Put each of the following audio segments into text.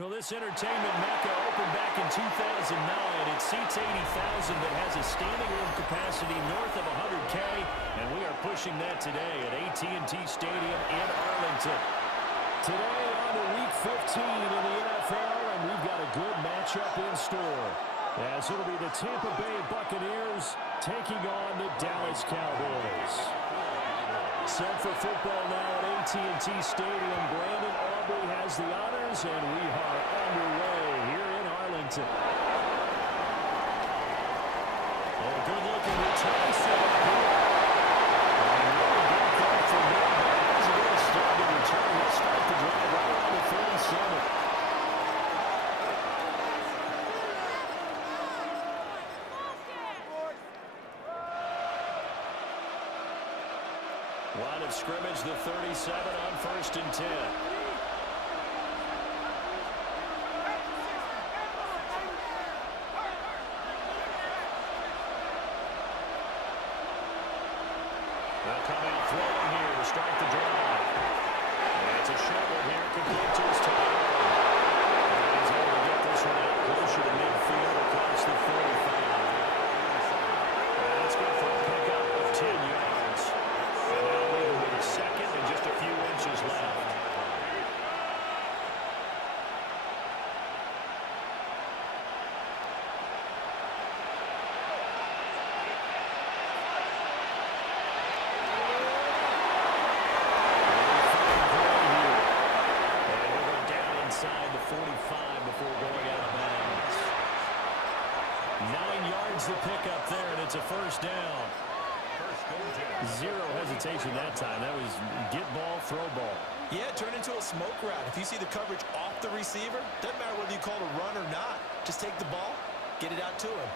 Well, this entertainment mecca opened back in 2009. It seats 80,000 but has a standing room capacity north of 100K, and we are pushing that today at AT&T Stadium in Arlington. Today on to Week 15 in the NFL, and we've got a good matchup in store, as it'll be the Tampa Bay Buccaneers taking on the Dallas Cowboys. Set for football now at AT&T Stadium. Brandon Aubrey has the honors, and we are underway here in Arlington. A good-looking return set up here. And really good call from him. As a little start to return, he'll start the drive right around the 37. Line of scrimmage, the 37 on 1st and 10. They'll come out throwing here to start the drive. And it's a shovel here, complete to his tight end. And he's able to get this one out closer to midfield across the 45. And that's good for a pickup of 10 yards. And now leaving with a second and just a few inches left. The pickup there, and it's a first down. Zero hesitation that time. That was get ball, throw ball. Yeah, turn into a smoke route. If you see the coverage off the receiver, doesn't matter whether you call it a run or not. Just take the ball, get it out to him.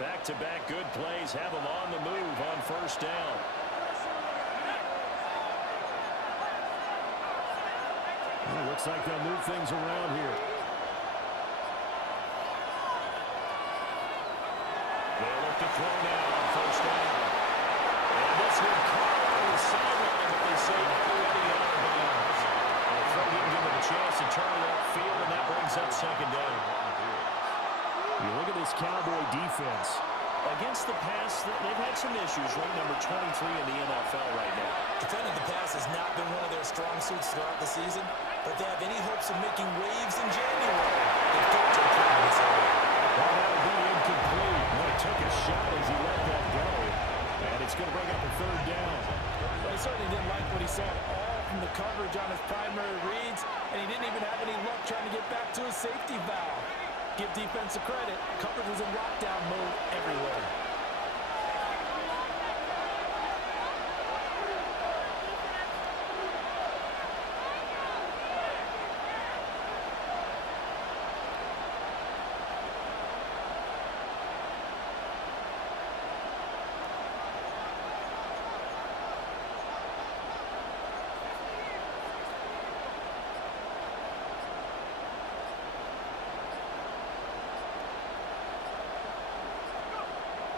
Back-to-back good plays have them on the move on first down. Well, looks like they'll move things around here. They'll look to throw now on first down. And this will call on the sideline, but they say already out of bounds. The throw didn't give them a chance to turn it upfield, and that brings up second down. You look at this Cowboy defense. Against the pass, they've had some issues, ranked number 23 in the NFL right now. Defending the pass has not been one of their strong suits throughout the season, but they have any hopes of making waves in January. They've got to improve in this area. Well, that'll be incomplete. Well, he took a shot as he let that go, and it's going to bring up a third down. Well, he certainly didn't like what he saw at all from the coverage on his primary reads, and he didn't even have any luck trying to get back to his safety valve. Give defensive credit. Coverage was in lockdown mode everywhere.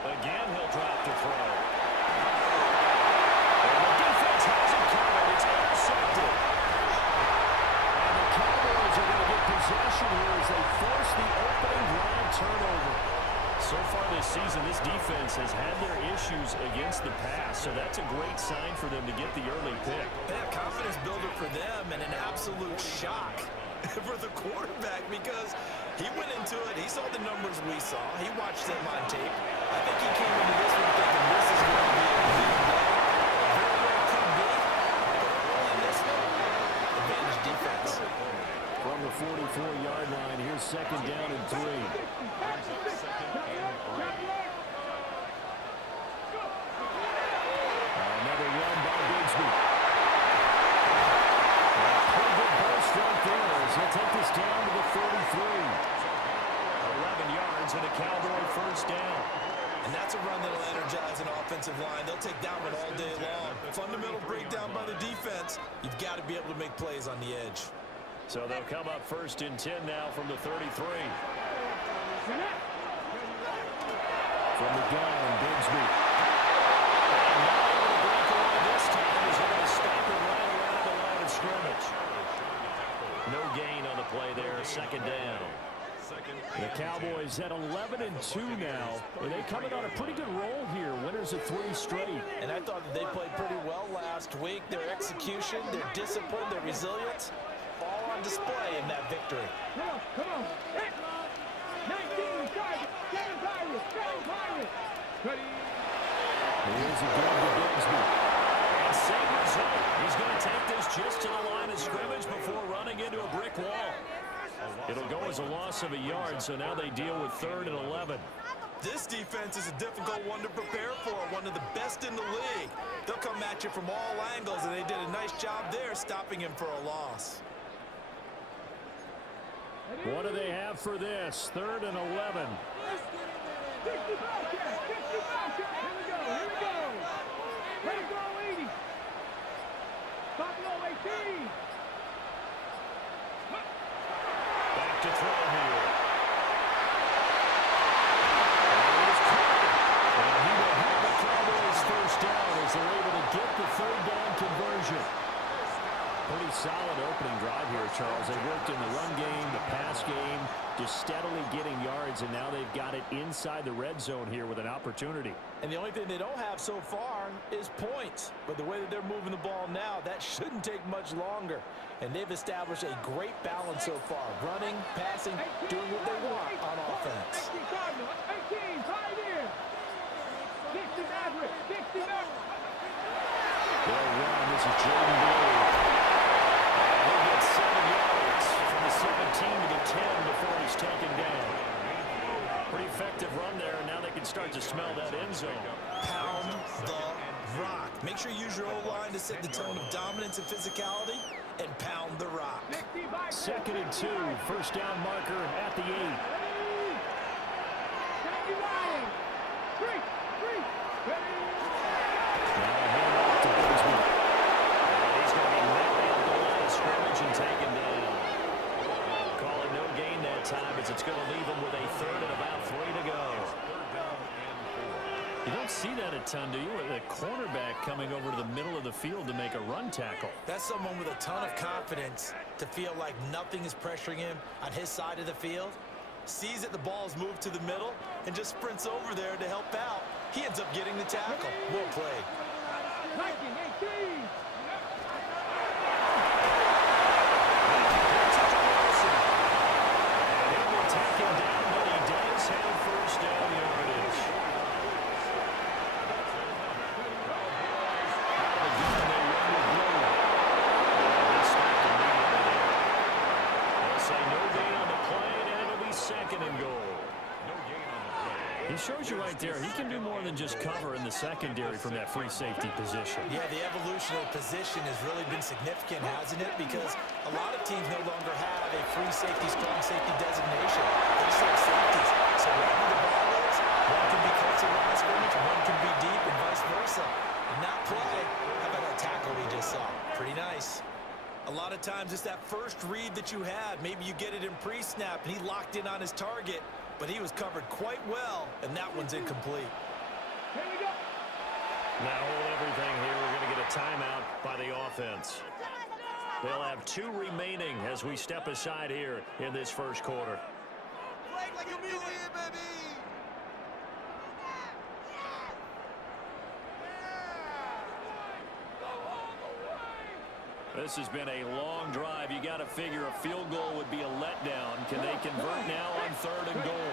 Again, he'll drop to throw. And the defense has it covered. It's intercepted. And the Cowboys are going to get possession here as they force the opening drive turnover. So far this season, this defense has had their issues against the pass, so that's a great sign for them to get the early pick. A confidence builder for them and an absolute shock for the quarterback because he went into it. He saw the numbers we saw. He watched them on tape. I think he came into this one thinking this is going to be a big play. Very well could be. But early in this one, advantage defense. From the 44-yard line, here's second down and 3. Another run by Bigsby. Pretty good burst right there as he'll take this down to the 33. 11 yards and a Cowboy first down. And that's a run that'll energize an offensive line. They'll take that one all day long. Fundamental breakdown by the defense. You've got to be able to make plays on the edge. So they'll come up first and 10 now from the 33. From the gun, Bigsby. And now the breakaway second down. The Cowboys at 11-2 now. And they coming on a pretty good roll here. Winners of 3 straight. And I thought that they played pretty well last week. Their execution, their discipline, their resilience, all on display in that victory. Come on. 19, target, 7 Pirates. Ready. Here's a good to Bigsby. And same result. He's going to take this just to the line of scrimmage before running into a brick wall. It'll go as a loss of a yard, so now they deal with 3rd and 11. This defense is a difficult one to prepare for, one of the best in the league. They'll come at you from all angles, and they did a nice job there stopping him for a loss. What do they have for this? 3rd and 11. 60 Bobcat. Here we go. Ready, go, 80. Buffalo 18. Back to throw here. And he will have the Cowboys first down as they're able to get the 3rd down conversion. Pretty solid opening drive here, Charles. They worked in the run game, the pass game, just steadily getting yards, and now they've got it inside the red zone here with an opportunity. And the only thing they don't have so far is points. But the way that they're moving the ball now, that shouldn't take much longer. And they've established a great balance so far. Running, passing, doing what they want on offense. 18, Pioneer. 60 Maverick. They'll run. This is Jordan Blue. He'll get 7 yards from the 17 to the 10 before he's taken down. Pretty effective run there, and now they can start to smell that end zone. Pound the rock. Make sure you use your O-line to set the tone of dominance and physicality, and pound the rock. 2nd and 2, first down marker at the 8. Now a handoff to Bigsby. And he's going to be met at the line of scrimmage and taken down. Calling no gain that time as it's going to leave him with a 3rd and about 3 to go. You don't see that a ton, do you? The cornerback coming over to the middle of the field to make a run tackle. That's someone with a ton of confidence to feel like nothing is pressuring him on his side of the field. Sees that the ball's moved to the middle and just sprints over there to help out. He ends up getting the tackle. Well played. 19, 18. And he'll be taken down, but he does have first down yardage. Again, they run with Blue. They stopped immediately there. They'll say no gain on the play, and it'll be 2nd and goal. He shows you right there, he can do more than just cover in the secondary from that free safety position. Yeah, the evolution of position has really been significant, hasn't it? Because a lot of teams no longer have a free safety, strong safety designation. They just have safeties. So wherever the ball is, one can be close to the line of scrimmage, one can be deep, and vice versa. And that play, how about that tackle we just saw? Pretty nice. A lot of times it's that first read that you have. Maybe you get it in pre-snap, and he locked in on his target, but he was covered quite well, and that one's incomplete. Here we go. Now hold everything here. We're going to get a timeout by the offense. They'll have 2 remaining as we step aside here in this first quarter. Play like you mean it, baby! This has been a long drive. You got to figure a field goal would be a letdown. Can they convert now on 3rd and goal?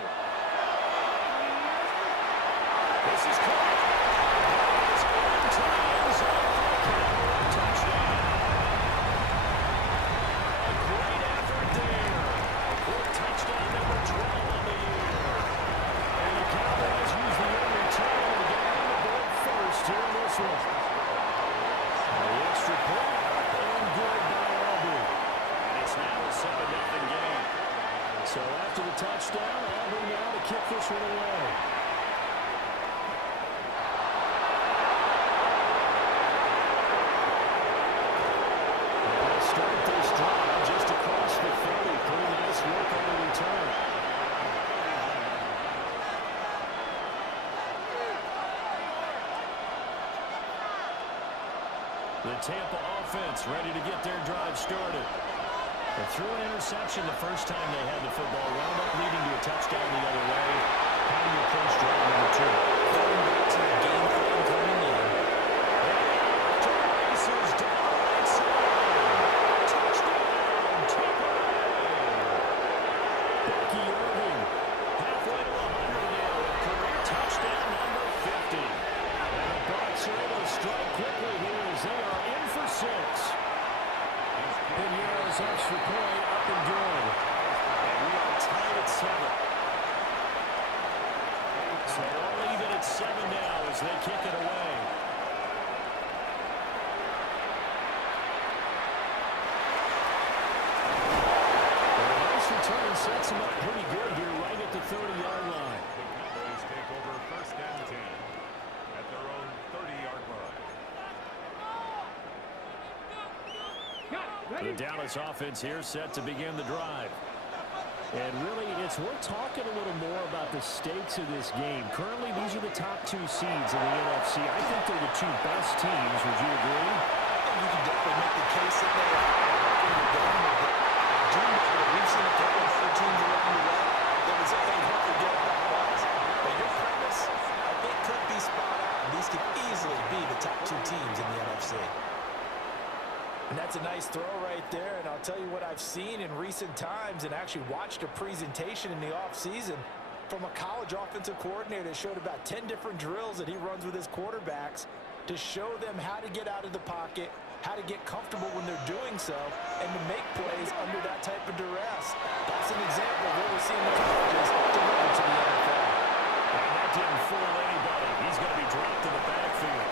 This is caught. It's going to the end zone for a Cowboy touchdown. A great effort there. For touchdown number 12 on the year. And the Cowboys use the overtime to get on the board first here in this one. The extra point. Good by Aubrey. And it's now a 7-0 game. So after the touchdown, Aubrey now to kick this one away. And let's start this drive just across the 30. Pretty nice work on the return. The Tampa offense ready to get their drive started. They threw an interception the first time they had the football, wound up leading to a touchdown the other way. How do you approach drive number 2? Going back to the game plan coming in. Races down the right side. Touchdown, Tampa Bay. Becky Irving, halfway to 100 now, with career touchdown number 50. And the Bucs are able to strike quickly here as they are in for 6. Pinheiro's extra point up and good. And we are tied at 7. So all even at 7 now as they kick it away. And a nice return sets them up pretty good here right at the 30-yard line. The Cowboys take over 1st and 10 at their own 30-yard line. The Dallas offense here set to begin the drive. And really, it's worth talking a little more about the stakes of this game. Currently, these are the top 2 seeds in the NFC. I think they're the 2 best teams. Would you agree? I think you can definitely make the case that they're we've seen a couple of other teams around the way that would say, hey, don't forget about us. But your premise, I think, could be spot on. These could easily be the top 2 teams in the NFC. And that's a nice throw right there. And I'll tell you what I've seen in recent times and actually watched a presentation in the offseason from a college offensive coordinator that showed about 10 different drills that he runs with his quarterbacks to show them how to get out of the pocket, how to get comfortable when they're doing so, and to make plays under that type of duress. That's an example of what we're seeing the colleges deliver to the NFL. And that didn't fool anybody. He's going to be dropped in the backfield.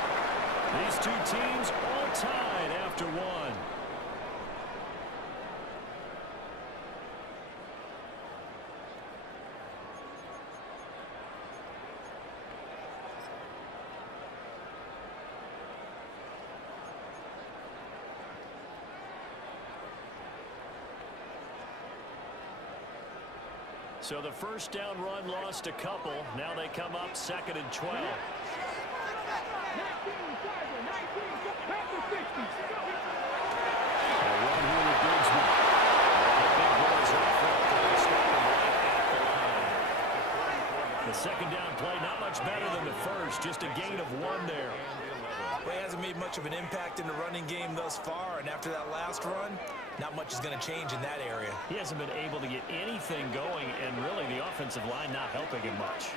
These 2 teams all tied after 1. So the first down run lost a couple. Now they come up 2nd and 12. 19, 60. A run here with Bigsby. The big boys off after they stop him right at the line. The second down play, not much better than the first. Just a gain of 1 there. Well, he hasn't made much of an impact in the running game thus far, and after that last run, not much is going to change in that area. He hasn't been able to get anything going, and really the offensive line not helping him much.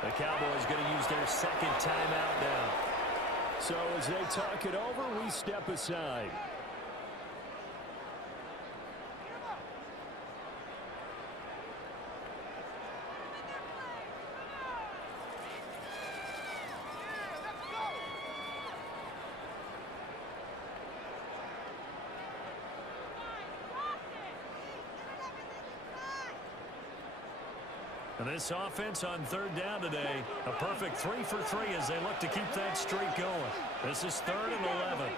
The Cowboys going to use their 2nd timeout now. So as they talk it over, we step aside. And this offense on 3rd down today, a perfect 3 for 3 as they look to keep that streak going. This is 3rd and 11.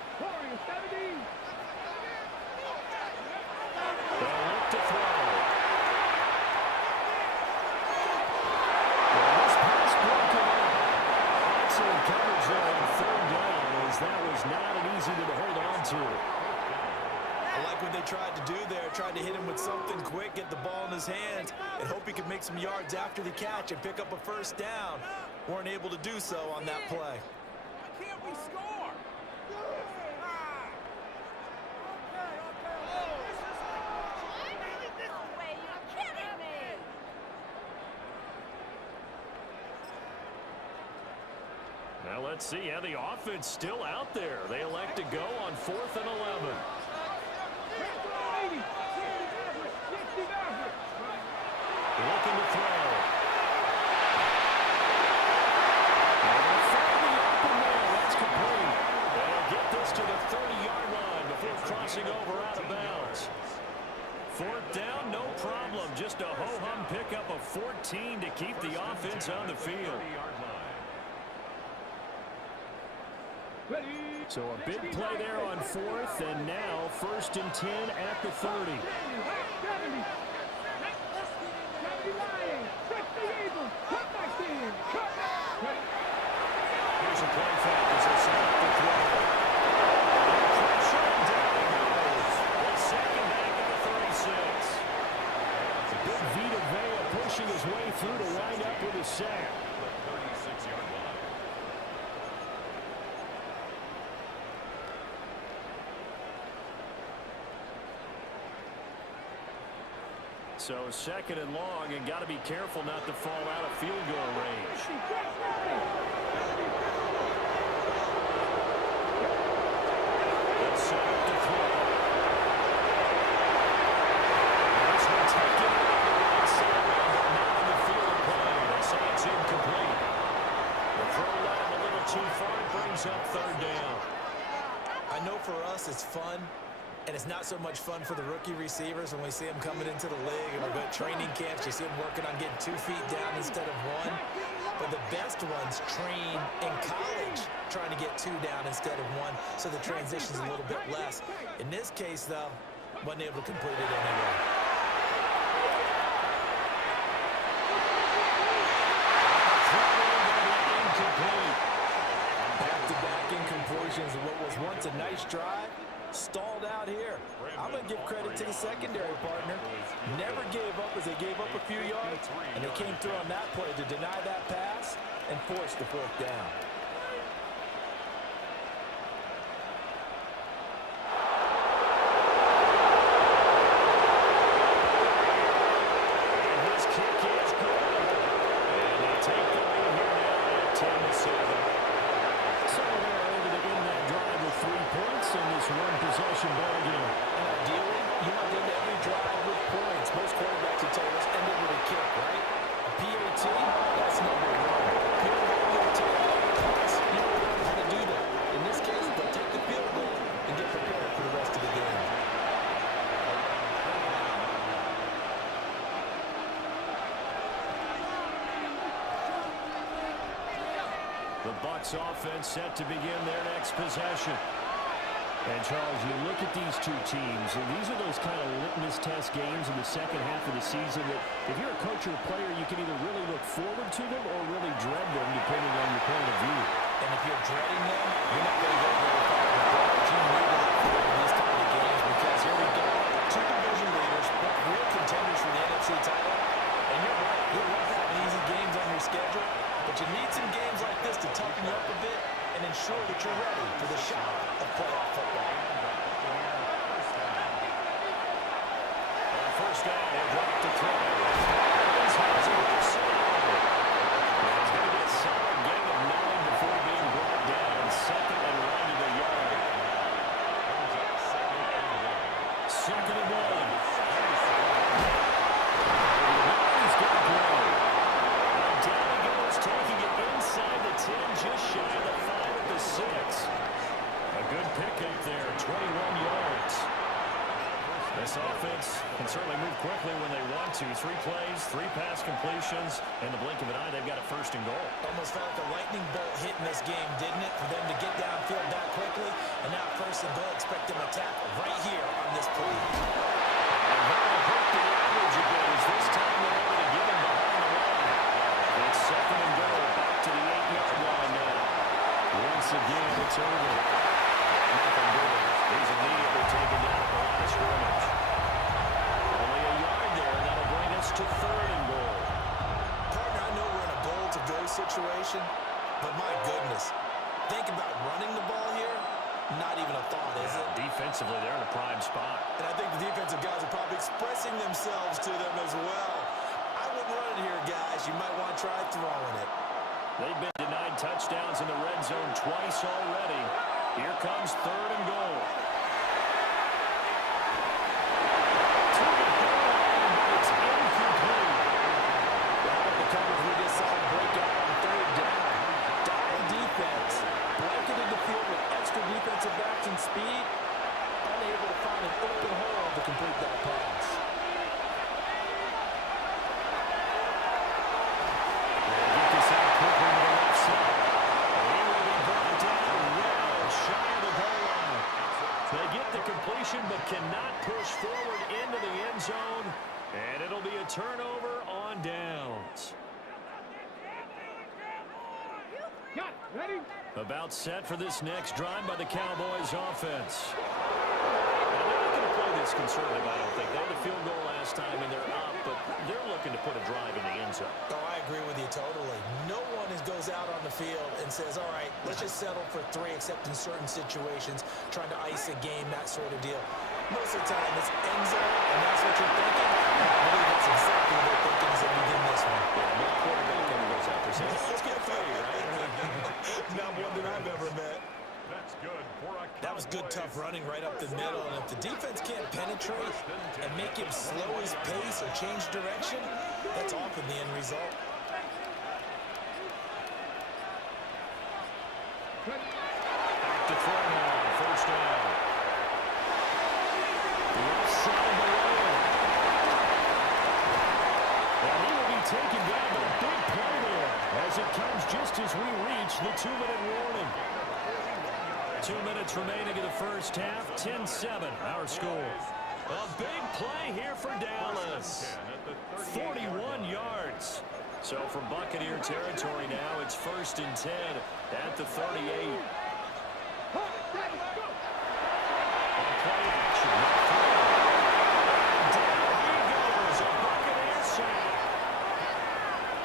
They'll look to throw. Well, this pass broken up. Excellent coverage there on 3rd down as that was not an easy one to hold on to. I like what they tried to do there, tried to hit him with something quick, get the ball in his hands, and hope he could make some yards after the catch and pick up a 1st down. Weren't able to do so on that play. Why can't we score? Now let's see how the offense still out there. They elect to go on 4th and 11. Looking to throw. And they'll find the open man. That's complete. They'll get this to the 30-yard line before crossing over out of bounds. 4th down, no problem. Just a ho-hum pickup of 14 to keep the offense on the field. So a big play there on 4th, and now 1st and 10 at the 30. Here's a play fake as they set up the throw. Pressure, through to wind up with a sack. The 36-yard line. So second and long, and got to be careful not to fall out of field goal range. Set up to throw. This one taken out of the right side, but not on the field of play. They say it's incomplete. The throw led him a little too far. It brings up third down. I know for us it's fun, and it's not so much fun for the rookie receivers when we see them coming into the league and we go to training camps. You see them working on getting 2 feet down instead of 1. But the best ones train in college trying to get 2 down instead of 1, so the transition's a little bit less. In this case, though, wasn't able to complete it anyway. Back-to-back incompletions of what was once a nice drive, stalled out here. I'm going to give credit to the secondary partner. Never gave up as they gave up a few yards, and they came through on that play to deny that pass and force the 4th down. And his kick is good. And they take the lead here now at 10-7. So they're able to end that drive with 3 points in this one-possession ball game. And ideally, you want to end every drive with points. Most quarterbacks will tell us ended with a kick, right? A PAT, that's number 1. Field goal, you'll take points. You don't learn how to do that. In this case, they'll take the field goal and get prepared for the rest of the game. The Bucs offense set to begin their next possession. And, Charles, you look at these two teams, and these are those kind of litmus test games in the second half of the season that if you're a coach or a player, you can either really look forward to them or really dread them, depending on your point of view. And if you're dreading them, you're not going to go very far. You need to look forward to these kind of games because here we go. 2 division leaders, both real contenders for the NFC title. And you're right, you'll love having easy games on your schedule, but you need some games like this to toughen you up a bit and ensure that you're ready for the shock of playoff football. First down, they'll drop to throw. Evans has it left side. He's going to get a solid gain of 9 before being brought down. Second and right of the yard. Second and 1. He's got to go. Down he goes, taking it inside the 10, just shy of the 5 at the 6. A good pickup there, 21 yards. This offense can certainly move quickly when they want to. 3 plays, 3 pass completions. In the blink of an eye, they've got a first and goal. Almost felt like a lightning bolt hit in this game, didn't it? For them to get downfield that quickly. And now first and goal, expect them to tackle right here on this play. And that'll hurt the average a bit as this time they're able to get him behind the line. It's second and goal, back to the 8-yard line now. Once again, it's over. Nothing doing. He's immediately taken down at the line of scrimmage. Only a yard there, and that'll bring us to third and goal. Partner, I know we're in a goal-to-go situation, but my goodness, think about running the ball here. Not even a thought, is it? Defensively, they're in a prime spot. And I think the defensive guys are probably expressing themselves to them as well. I wouldn't run it here, guys. You might want to try throwing it. They've been denied touchdowns in the red zone twice already. Here comes third and goal. To the goal line, but it's incomplete. Well, the coverage we just saw break out on third down. Dire defense, blanketed the field with extra defensive backs and speed, unable to find an open hole to complete that pass. Get this out quickly to the left side. He will be brought down well shy of the goal line. They get the completion but cannot push forward into the end zone. And it'll be a turnover on downs. Got it. Ready? About set for this next drive by the Cowboys offense. Now they're not going to play as concerned about, I don't think. They had a field goal last time, and they're up, but they're looking to put a drive in the end zone. Oh, I agree with you totally. No one goes out on the field and says, all right, let's just settle for 3, except in certain situations, trying to ice a game, that sort of deal. Most of the time, it's end zone, and that's what you're thinking. I believe that's exactly what they're thinking as they begin this one. Yeah, no quarterback ever goes out there saying, let's get 3, right? Not one that I've ever met. That's good for a That was good, tough running right up the middle. And if the defense can't penetrate and make him slow his pace or change direction, that's often the end result. Back to throw now, first down. Left side below. And he will be taken down with a big play there as it comes just as we reach the 2-minute warning. 2 minutes remaining in the first half, 10-7, our score. A big play here for Dallas. 41 yards. So from Buccaneer territory now, it's 1st and 10 at the 38. On play action. Down he goes, a Buccaneer sack.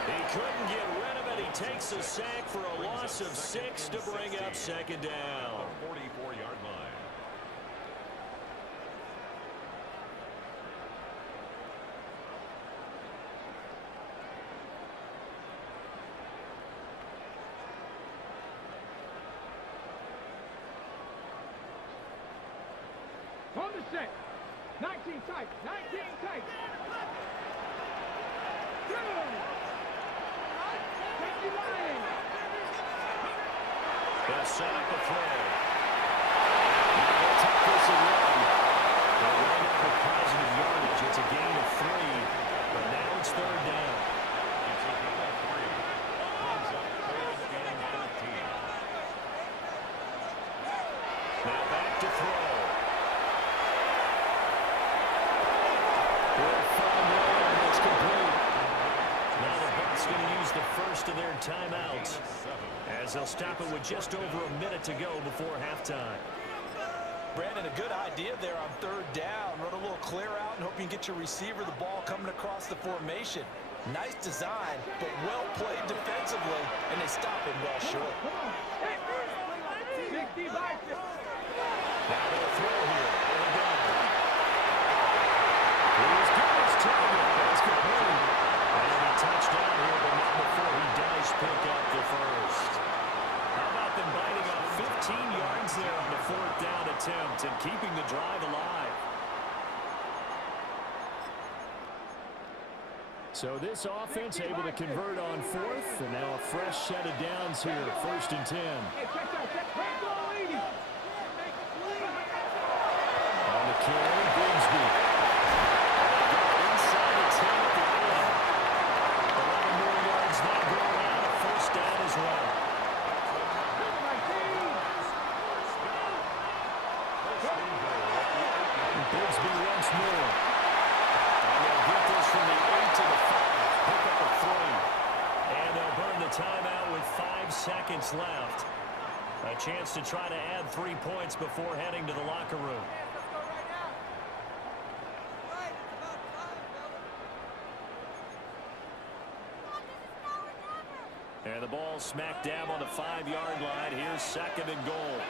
He couldn't get rid of it. He takes a sack for a loss of 6 to bring up 2nd down. 44-yard line. On the set. 19 tight. 19 tight. They'll set up a throw. Now they'll take this and run. They'll line up with positive yardage. It's a gain of 3, but now it's 3rd down. It's a gain of 3. Brings up 3rd and 13. Now back to throw. Will find one. It's complete. Now the Bucs going to use the first of their timeouts, as they'll stop it with just over a minute to go before halftime. Brandon, a good idea there on 3rd down. Run a little clear out and hope you can get your receiver the ball coming across the formation. Nice design, but well played defensively, and they stop it well short. Come on. 65. Now they'll throw here. And again. Here's Gibbs taking it. That's complete. And he touchdown here, but not before he does pick up the first. How about them biting off 15 yards there on the 4th down attempt and keeping the drive alive? So this offense able to convert on 4th, and now a fresh set of downs here, 1st and 10. Hey, check that. Check ball, lady. On the carry, Bigsby. Inside the 10 at the end. 11 more yards now going on, a 1st down as well. Bigsby once more. And they'll get this from the 8 to the 5. Pick up a 3. And they'll burn the timeout with 5 seconds left. A chance to try to add 3 points before heading to the locker room. And the ball smack dab on the 5-yard line. Here's 2nd and goal.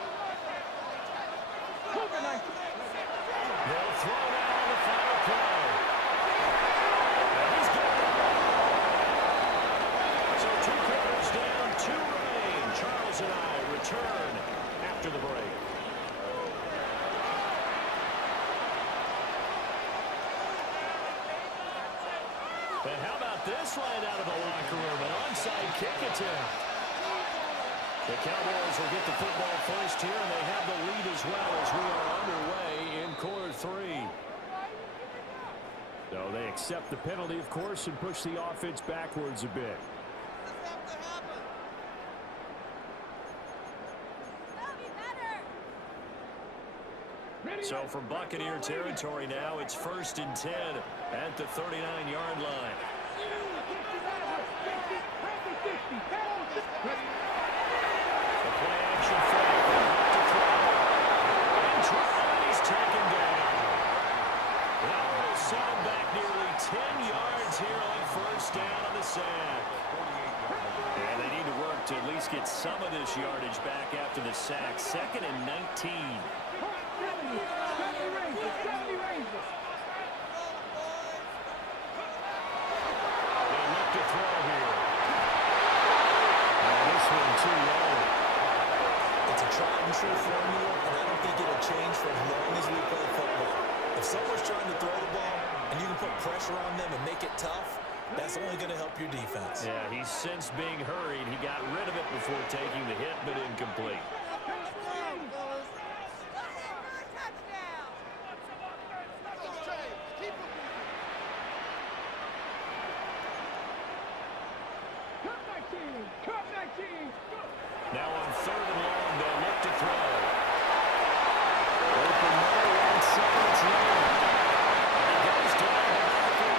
They'll throw now on the final play. And he's got it. So 2 quarters down, 2 remain. Charles and I return after the break. And how about this line out of the locker room? An onside kick attempt. The Cowboys will get the football first here, and they have the lead as well as we are underway in quarter 3. So they accept the penalty, of course, and push the offense backwards a bit. So from Buccaneer territory now, it's 1st and 10 at the 39-yard line. The play action flag to throw. And tries, taken down. some of this yardage back after the sack. 2nd and 19. 70 Rangers, 70 Rangers. They look to throw here. And this one too low. It's a tried and true formula, and I don't think it'll change for as long as we play football. If someone's trying to throw the ball and you can put pressure on them and make it tough, that's only going to help your defense. Yeah, he's since being hurried. He got rid of it before taking the hit, but incomplete. Cup 19. Now on 3rd and long, they'll look to throw. Open middle, inside, it's low. And he goes down.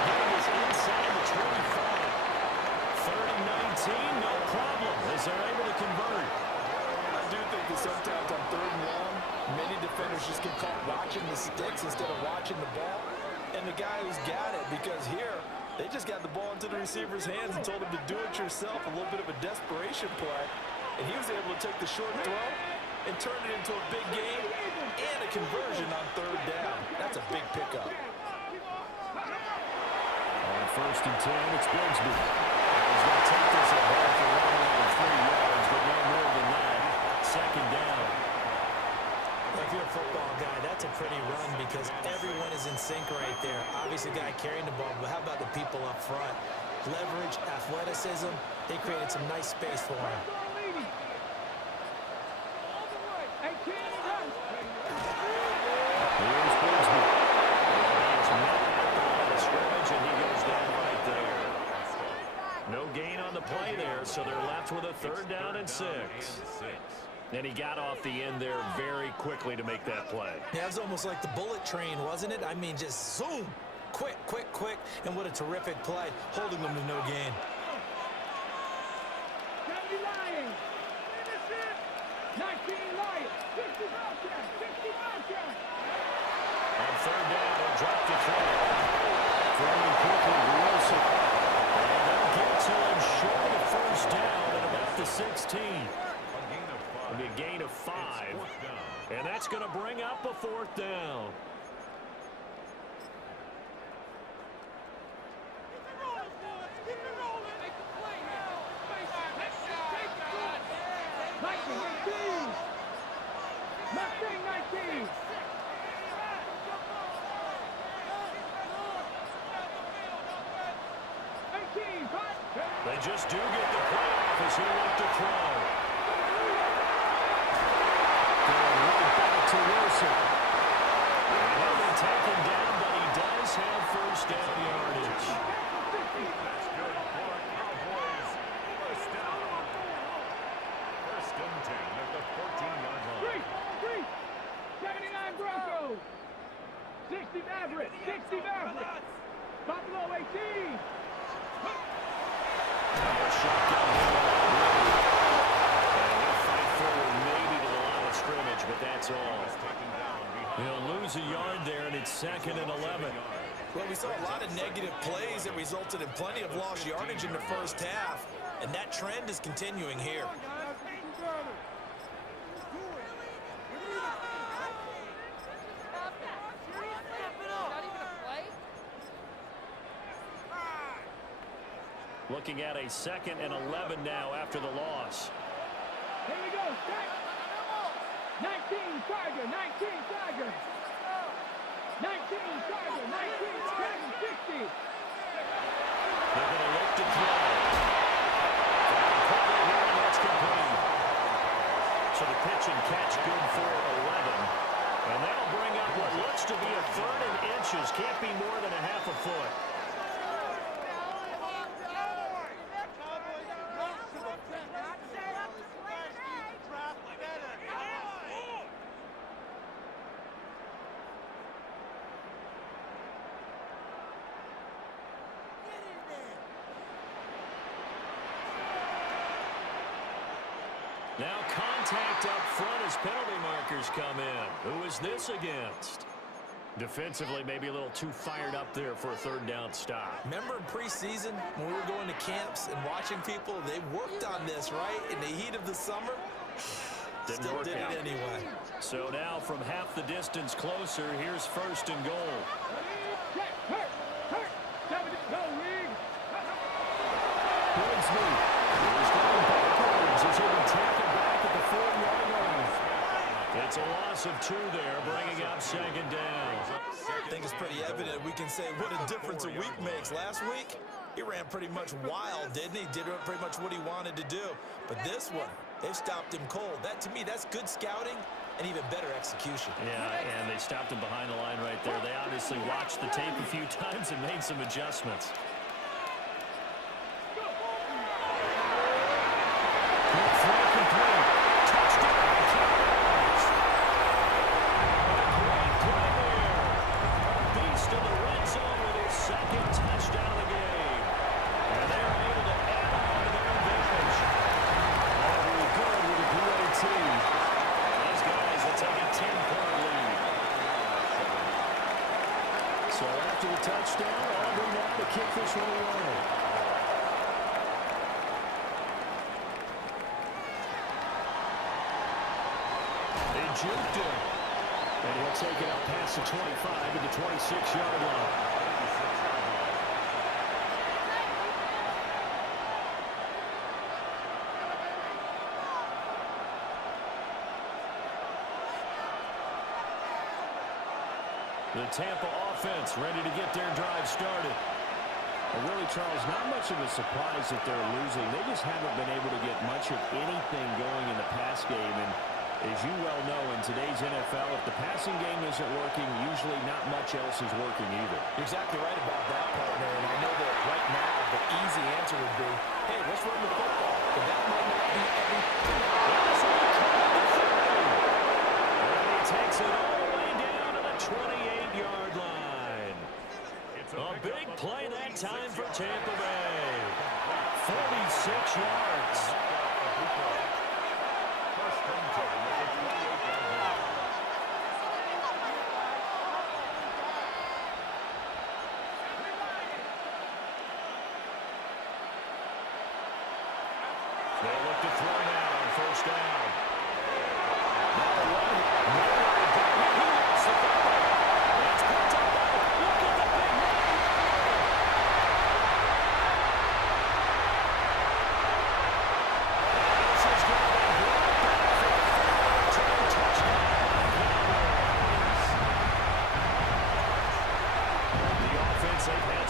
He is inside the 25. 3rd and 19, no problem, as they're able to convert. I do think that sometimes on 3rd and long, many defenders just get caught watching the sticks instead of watching the ball. And the guy who's got it, because here, they just got the ball into the receiver's hands and told him to do it yourself, a little bit of a desperation play. And he was able to take the short throw and turn it into a big game and a conversion on 3rd down. That's a big pickup. On 1st and 10, it's Bigsby. He's going to take this ahead for 103 yards, but no more than that. 2nd down. If you're a football guy, that's a pretty run because everyone is in sync right there. Obviously, the guy carrying the ball, but how about the people up front? Leverage, athleticism, they created some nice space for him. 18 run. Here's Bigsby. He's not at the line of scrimmage, and he goes down right there. No gain on the play there, so they're left with a 3rd down and 6. And he got off the end there very quickly to make that play. Yeah, it was almost like the bullet train, wasn't it? I mean, just zoom, quick, quick, quick, and what a terrific play, holding them to no gain. 70 Lions. 19 Lions. 60 Bobcats. 60 Bobcats. On 3rd down, they'll drop to throw. Throwing quickly, Wilson. And they'll get to him short of 1st down at about the 16. It'll be a gain of 5. And that's going to bring up a 4th down. Mustang 19. They just do get the play off as he looked to throw. Going right back to Wilson. And he'll be taken down, but he does have 1st down yardage. That's good for Cowboys. 1st down. 1st and 10 at the 14-yard line. 79 Broncos. 60 Mavericks. 60 Mavericks. Buffalo 18. Shotgun here. And he'll fight forward maybe to the line of scrimmage, but that's all. He'll lose a yard there, and it's 2nd and 11. Well, we saw a lot of negative plays that resulted in plenty of lost yardage in the 1st half, and that trend is continuing here. Looking at a 2nd and 11 now after the loss. Here we go. Set. 19 Tiger. 19 Tiger. 19 Tiger. 19 Tiger. 60. They're going to look to throw. And that's complete. So the pitch and catch good for 11. And that'll bring up what looks to be a 3rd and inches. Can't be more than a half a foot. Now contact up front as penalty markers come in. Who is this against? Defensively, maybe a little too fired up there for a third down stop. Remember in preseason when we were going to camps and watching people, they worked on this, right? In the heat of the summer, still did it anyway. So now from half the distance closer, here's first and goal. Hurt. 7 go, league. Bigsby is going backwards as he'll be tackled back at the 4-yard line. It's a loss of 2 there, bringing up second down. I think it's pretty evident we can say what a difference a week makes. Last week, he ran pretty much wild, didn't he? Did pretty much what he wanted to do. But this one, they stopped him cold. That, to me, that's good scouting and even better execution. Yeah, and they stopped him behind the line right there. They obviously watched the tape a few times and made some adjustments. Juked him. And he'll take it up past the 25 to the 26-yard line. The Tampa offense ready to get their drive started. And really, Charles, not much of a surprise that they're losing. They just haven't been able to get much of anything going in the pass game. And as you well know, in today's NFL, if the passing game isn't working, usually not much else is working either. You're exactly right about that, partner. And I know that right now the easy answer would be, hey, let's run the football. But that might not be everything. And he takes it all the way down to the 28-yard line. A big play that time for Tampa Bay. 46 yards. They look to throw now on first down.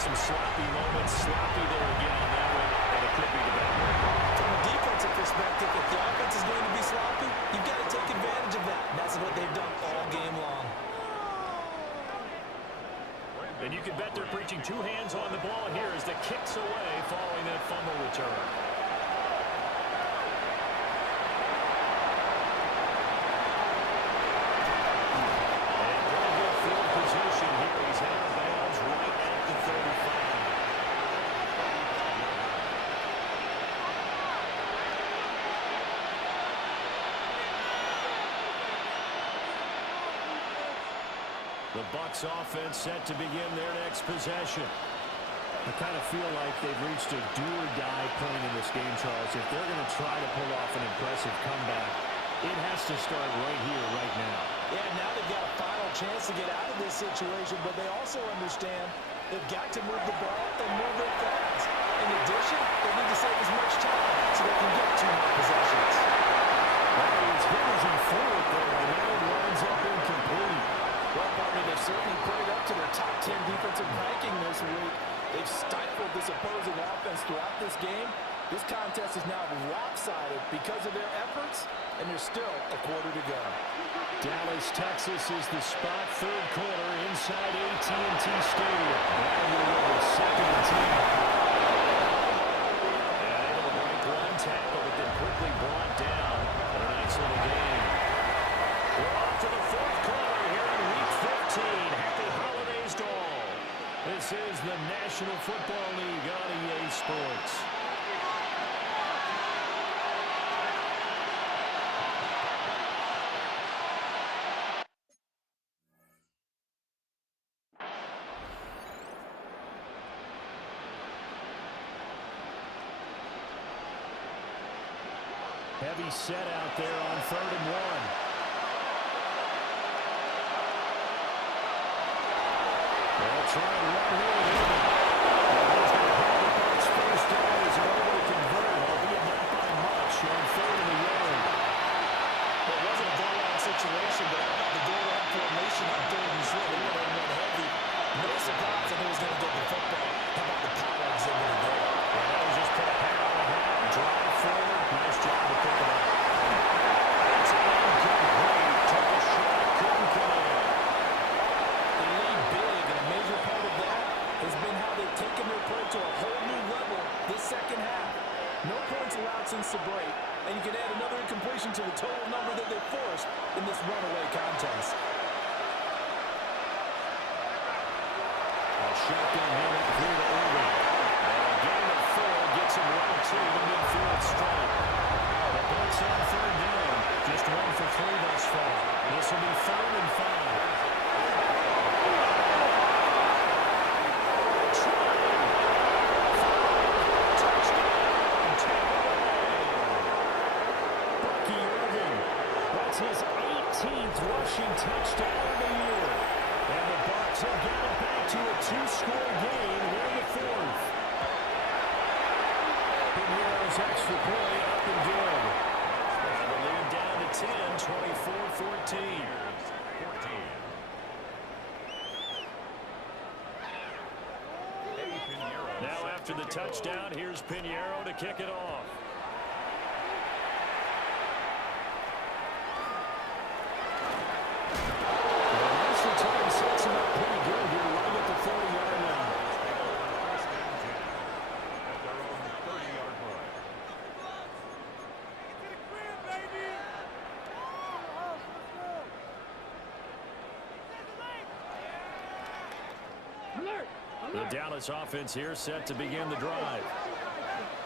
Some sloppy moments, sloppy there again on that one, and it could be the back. From a defensive perspective, if the offense is going to be sloppy, you've got to take advantage of that. That's what they've done all game long. And you can bet they're preaching 2 hands on the ball here as the kick's away following that fumble return. And pretty good field position here. He's out of bounds right at the 35. The Bucs offense set to begin their next possession. I kind of feel like they've reached a do-or-die point in this game, Charles. If they're going to try to pull off an impressive comeback, it has to start right here, right now. Yeah, now they've got a final chance to get out of this situation, but they also understand they've got to move the ball and move it fast. In addition, they need to save as much time so they can get 2 more possessions. Well, he's hit as he threw it there, and now it winds up incomplete. Well, partner, they've certainly played up to their top 10 defensive ranking this week. They've stifled this opposing offense throughout this game. This contest is now lopsided because of their efforts, and there's still a quarter to go. Dallas, Texas is the spot. Third quarter inside AT&T Stadium. Now you're with second and 10. And able to break one tackle, but then quickly brought down. And a nice little game. We're off to the fourth quarter here in Week 15. Happy holidays to all. This is the National Football League on EA Sports. heavy set out there on 3rd and 1. They'll try and run here. He's going to have the Bucs first down as they're able to convert, albeit not by much, on 3rd and 1. It wasn't a goal-line situation, but how about the goal-line formation on 3rd and short? They went in heavy. No surprise that he was going to get the football. How about the power exhibited there? And that was just put a hat on the hat and drive forward. Nice job to pick it up. It's incomplete. Took a shot. Couldn't come in. They lead big, and a major part of that has been how they've taken their play to a whole new level this second half. No points allowed since the break, and you can add another incompletion to the total number that they forced in this runaway contest. Shotgun hand up through to Irving. And a gain of 4 gets him right to the midfield stripe. The Bucs on 3rd down. Just 1 for 3 thus far. This will be 3rd and 5. Touchdown, Tampa Bay. Bucky Irving. That's his 18th rushing touchdown of the year. And the Bucs have got it back to a 2-score game near the 4th. Pinero's extra point up and good. And the lead down to 10, 24-14. Now after the touchdown, here's Pinheiro to kick it off. Sets him up pretty good here, right at the 30-yard line. First and 10 at their own 30-yard line. Alert! The Dallas offense here set to begin the drive.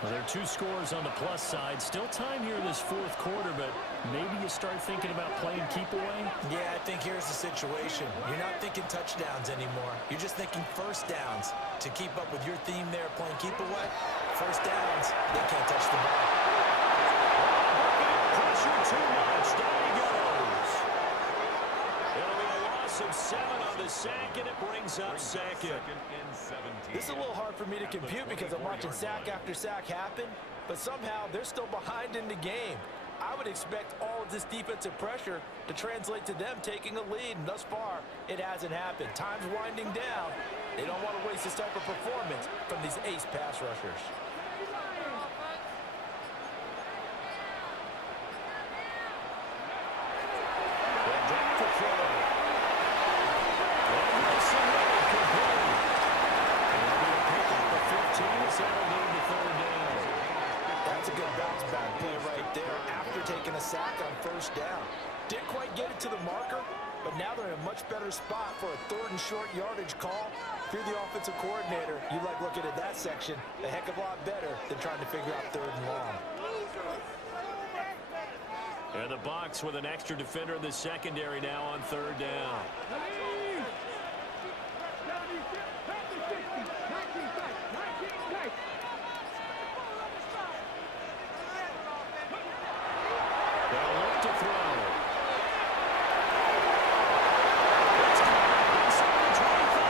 Well, there are 2 scores on the plus side. Still time here in this 4th quarter, but maybe you start thinking about playing keep away? Yeah, I think here's the situation. You're not thinking touchdowns anymore. You're just thinking first downs. To keep up with your theme there, playing keep away, first downs, they can't touch the ball. Pressure too much. Down he goes. It'll be a loss of 7 on the sack, and it brings up second. And 17. This is a little hard for me to compute because I'm watching sack after sack happen, but somehow they're still behind in the game. I would expect all of this defensive pressure to translate to them taking a lead, and thus far, it hasn't happened. Time's winding down. They don't want to waste this type of performance from these ace pass rushers. That's a good bounce back play right there after taking a sack on first down. Didn't quite get it to the marker, but now they're in a much better spot for a 3rd and short yardage call. If you're the offensive coordinator, you like looking at that section a heck of a lot better than trying to figure out 3rd and long. And the Bucs with an extra defender in the secondary now on 3rd down. They'll look to throw. It's caught inside the 25.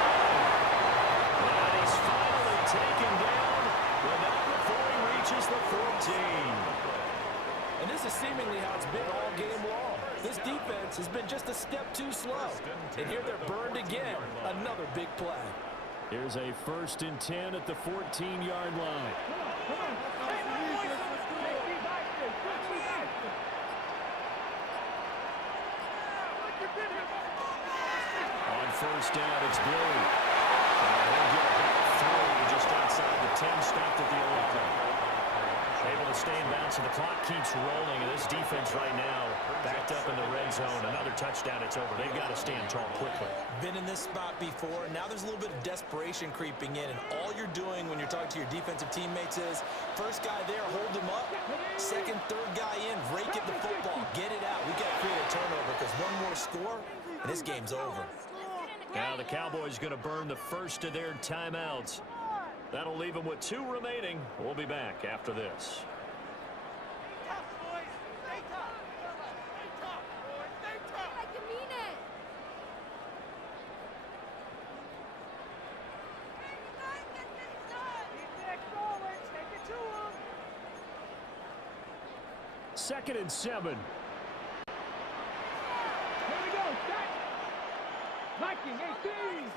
And he's finally taken down without before he reaches the 14. And this is seemingly how it's been all game long. This defense has been just a step too slow. And here they're burned again. Another big play. Here's a 1st and 10 at the 14-yard line. On 1st down, it's Blue. And he'll get about 3 just outside the 10, stopped at the 11. Able to stay in bounds, and the clock keeps rolling. And this defense right now backed up in the red zone. Another touchdown, it's over. They've got to stand tall quickly. Been in this spot before. Now there's a little bit of desperation creeping in, and all you're doing when you're talking to your defensive teammates is first guy there, hold him up. Second, third guy in, rake at the football, get it out. We got to create a turnover because one more score, and this game's over. Now the Cowboys going to burn the first of their timeouts. That'll leave them with 2 remaining. We'll be back after this. 2nd and 7. Here we go. Set. Viking 18.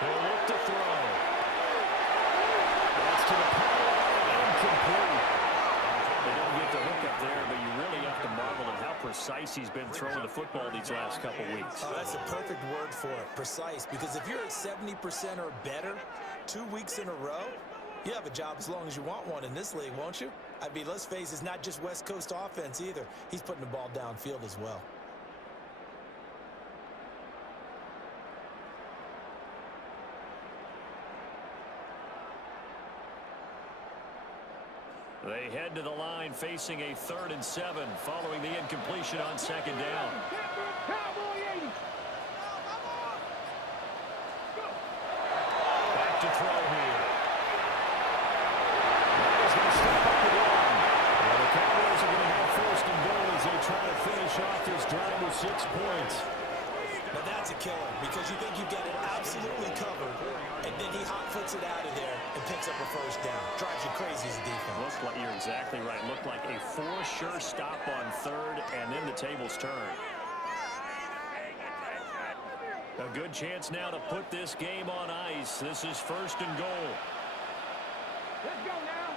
He'll look to throw. That's to the power, incomplete. They don't get the hook up there, but you really have to marvel at how precise he's been throwing the football these last couple weeks. Oh, that's a perfect word for it, precise, because if you're at 70% or better 2 weeks in a row, you have a job as long as you want one in this league, won't you? I mean, let's face it, it's not just West Coast offense either. He's putting the ball downfield as well. They head to the line facing a 3rd and 7 following the incompletion on 2nd down. Cowboy 80. Back to throw here. He's going to step up and run. Well, the Cowboys are going to have 1st and goal as they try to finish off this drive with 6 points. Now that's a killer because you think you've got it absolutely covered, and then he hot-foots it out of there and picks up a 1st down. Drives you crazy as a defense. Looks like you're exactly right. Looked like a for-sure stop on 3rd, and then the tables turn. A good chance now to put this game on ice. This is 1st and goal. Let's go now.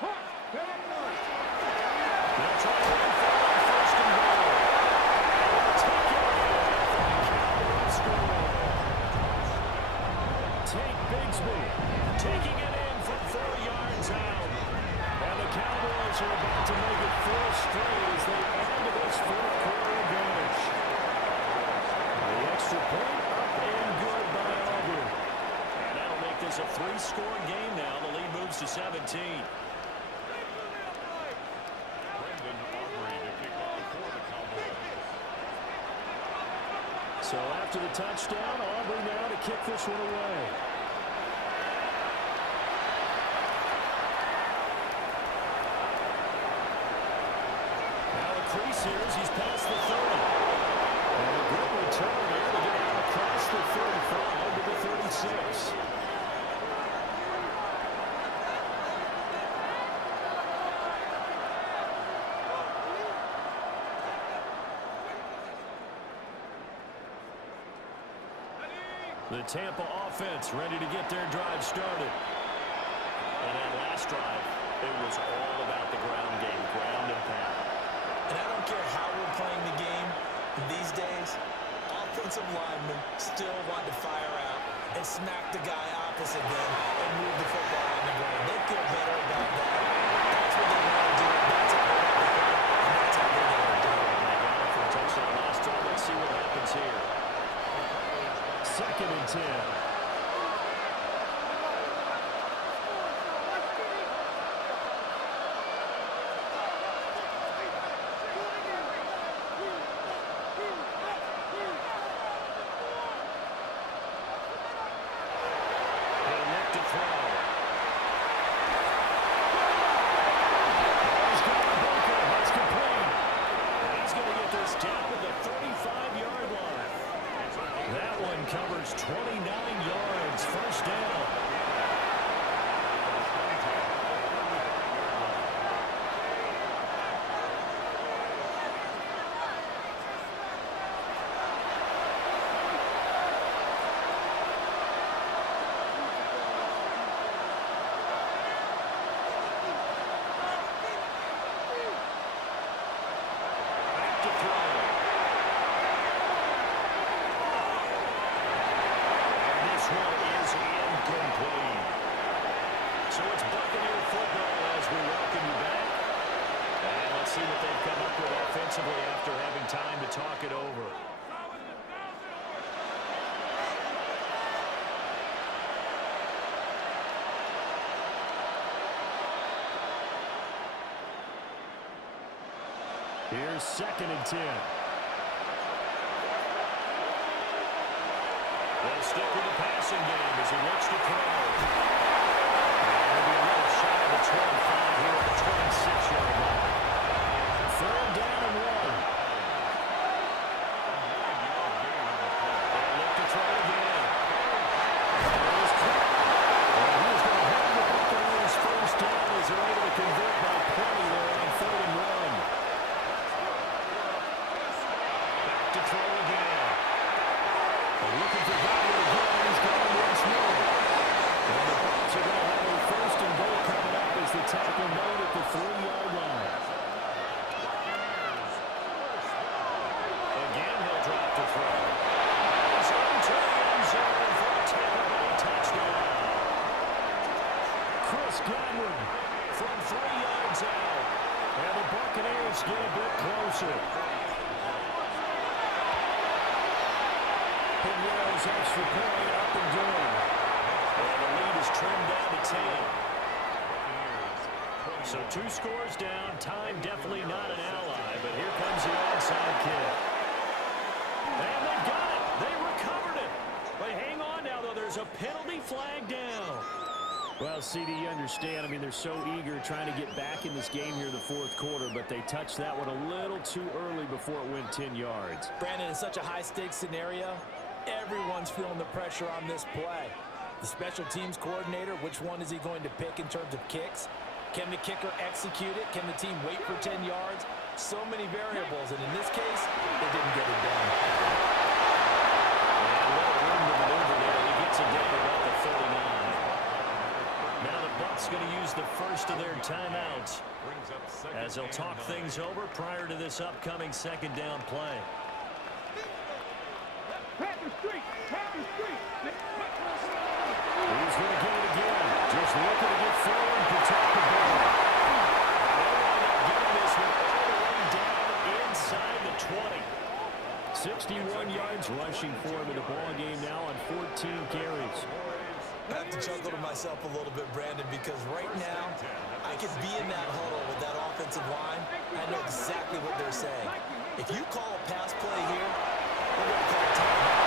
Hawk. They'll try to run for it on 1st and goal. Take it in. Cowboys score. Tate Bigsby taking it in from 4 yards out. And the Cowboys are about to make it 4 straight as they add to this 4th quarter advantage. The extra point up and good by Auburn. And that'll make this a 3-score game now. The lead moves to 17. Brendan Aubrey to kick off for the Cowboys. So after the touchdown, Aubrey now to kick this one away. Now a crease here as he's past the 30. And a good return here to get out across the 35 to the 36. The Tampa offense ready to get their drive started. And that last drive, it was all about the ground game, ground and pound. And I don't care how we're playing the game these days, offensive linemen still want to fire out and smack the guy opposite them and move the football on the ground. They feel better about that. That's what they want to do. That's how they want to play, and that's how they're going to do it. They got it for a touchdown last time. Let's see what happens here. 2nd and 10. Covers 29 yards, 1st down. Back to throw. This one is incomplete. So it's Buccaneer football as we welcome you back. And let's see what they've come up with offensively after having time to talk it over. Here's 2nd and 10. They'll stick with the passing game as he looks to throw. And maybe a little shy of the 25 here at the 26-yard line. 3rd down and 1. They'll look to throw again. Here's Clark. And he's going to have the Buccaneers 1st down as they're able to convert throw again. They're looking for Godwin again. He's got him once more. And the Bucs are going to have a first and goal coming up as the tackle made at the 3-yard line. Again, he'll drop to throw. He's into the end zone for a Tampa Bay touchdown. Chris Godwin from 3 yards out. And the Buccaneers get a bit closer. Pinero's extra point up and good. And the lead is trimmed down to 10. So 2 scores down. Time definitely not an ally, but here comes the onside kick. And they got it. They recovered it. But hang on now, though. There's a penalty flag down. Well, CD, you understand. I mean, they're so eager trying to get back in this game here in the 4th quarter, but they touched that one a little too early before it went 10 yards. Brandon, in such a high-stakes scenario, everyone's feeling the pressure on this play. The special teams coordinator, which one is he going to pick in terms of kicks? Can the kicker execute it? Can the team wait for 10 yards? So many variables, and in this case, they didn't get it done. And a little room to maneuver there. He gets it down about the 39. Now the Bucs going to use the first of their timeouts as they'll talk things over prior to this upcoming 2nd down play. Panther Street! Panther Street! He's going to get it again. Just looking to get forward and protect the ball. They wind up getting this one all the way down inside the 20. 61 yards rushing for him in the ball game now on 14 carries. I have to chuckle to myself a little bit, Brandon, because right now I could be in that huddle with that offensive line. I know exactly what they're saying. If you call a pass play here, we're going to call a timeout.